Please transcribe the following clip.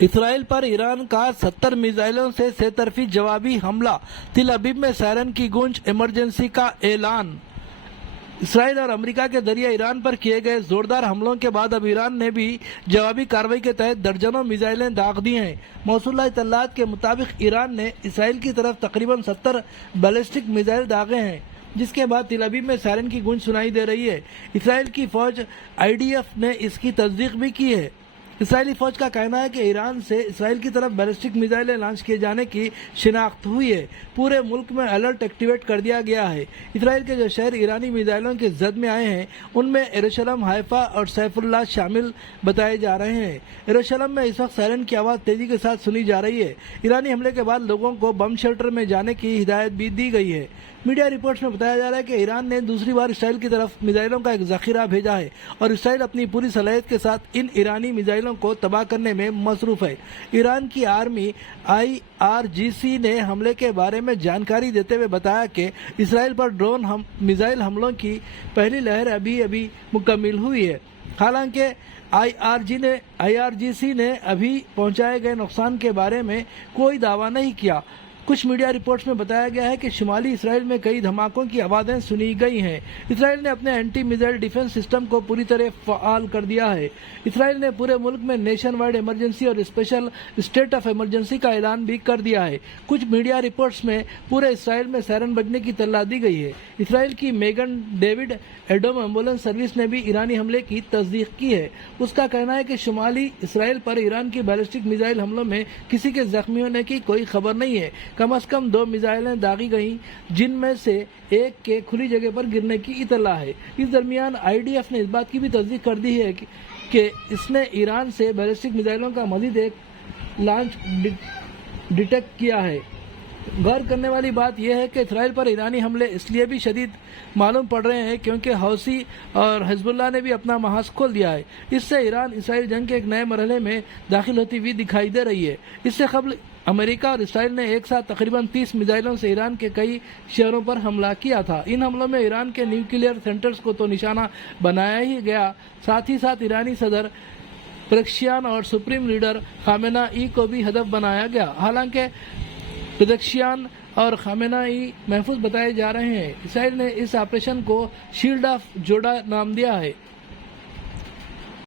اسرائیل پر ایران کا 70 میزائلوں سے سے طرفی جوابی حملہ، تل ابیب میں سائرن کی گونج، ایمرجنسی کا اعلان۔ اسرائیل اور امریکہ کے ذریعے ایران پر کیے گئے زوردار حملوں کے بعد اب ایران نے بھی جوابی کارروائی کے تحت درجنوں میزائلیں داغ دی ہیں۔ موصولہ اطلاعات کے مطابق ایران نے اسرائیل کی طرف تقریباً 70 بیلسٹک میزائل داغے ہیں، جس کے بعد تل ابیب میں سائرن کی گونج سنائی دے رہی ہے۔ اسرائیل کی فوج IDF نے اس کی تصدیق بھی کی ہے۔ اسرائیلی فوج کا کہنا ہے کہ ایران سے اسرائیل کی طرف بیلسٹک میزائلیں لانچ کیے جانے کی شناخت ہوئی ہے۔ پورے ملک میں الرٹ ایکٹیویٹ کر دیا گیا ہے۔ اسرائیل کے جو شہر ایرانی میزائلوں کی زد میں آئے ہیں ان میں یروشلم، حیفا اور سیف اللہ شامل بتائے جا رہے ہیں۔ یروشلم میں اس وقت سائرن کی آواز تیزی کے ساتھ سنی جا رہی ہے۔ ایرانی حملے کے بعد لوگوں کو بم شیلٹر میں جانے کی ہدایت بھی دی گئی ہے۔ میڈیا رپورٹس میں بتایا جا رہا ہے کہ ایران نے دوسری بار اسرائیل کی طرف میزائلوں کا ایک ذخیرہ بھیجا ہے اور اسرائیل اپنی پوری صلاحیت کے ساتھ ان ایرانی میزائلوں کو تباہ کرنے میں مصروف ہے۔ ایران کی آرمی IRGC نے حملے کے بارے میں جانکاری دیتے ہوئے بتایا کہ اسرائیل پر ڈرون میزائل حملوں کی پہلی لہر ابھی مکمل ہوئی ہے۔ حالانکہ IRGC نے ابھی پہنچائے گئے نقصان کے بارے میں کوئی دعویٰ نہیں کیا۔ کچھ میڈیا رپورٹس میں بتایا گیا ہے کہ شمالی اسرائیل میں کئی دھماکوں کی آوازیں سنی گئی ہیں۔ اسرائیل نے اپنے اینٹی میزائل ڈیفنس سسٹم کو پوری طرح فعال کر دیا ہے۔ اسرائیل نے پورے ملک میں نیشن وائڈ ایمرجنسی اور اسپیشل اسٹیٹ آف ایمرجنسی کا اعلان بھی کر دیا ہے۔ کچھ میڈیا رپورٹس میں پورے اسرائیل میں سائرن بجنے کی اطلاع دی گئی ہے۔ اسرائیل کی میگن ڈیوڈ ایڈوم ایمبولینس سروس نے بھی ایرانی حملے کی تصدیق کی ہے۔ اس کا کہنا ہے کہ شمالی اسرائیل پر ایران کی بیلسٹک میزائل حملوں میں کسی کے زخمی ہونے کی کوئی خبر نہیں ہے۔ کم از کم 2 میزائلیں داغی گئیں، جن میں سے ایک کے کھلی جگہ پر گرنے کی اطلاع ہے۔ اس درمیان IDF نے اس بات کی بھی تصدیق کر دی ہے کہ اس نے ایران سے بیلسٹک میزائلوں کا مزید ایک لانچ ڈیٹیکٹ کیا ہے۔ غور کرنے والی بات یہ ہے کہ اسرائیل پر ایرانی حملے اس لیے بھی شدید معلوم پڑ رہے ہیں کیونکہ حوثی اور حزب اللہ نے بھی اپنا محاذ کھول دیا ہے۔ اس سے ایران اسرائیل جنگ کے ایک نئے مرحلے میں داخل ہوتی ہوئی دکھائی دے رہی ہے۔ اس سے قبل امریکہ اور اسرائیل نے ایک ساتھ تقریباً 30 میزائلوں سے ایران کے کئی شہروں پر حملہ کیا تھا۔ ان حملوں میں ایران کے نیوکلیئر سینٹرز کو تو نشانہ بنایا ہی گیا، ساتھ ہی ساتھ ایرانی صدر پزشکیان اور سپریم لیڈر خامنہ ای کو بھی ہدف بنایا گیا۔ حالانکہ پزشکیان اور خامنہ ای محفوظ بتائے جا رہے ہیں۔ اسرائیل نے اس آپریشن کو شیلڈ آف جوڈا نام دیا ہے۔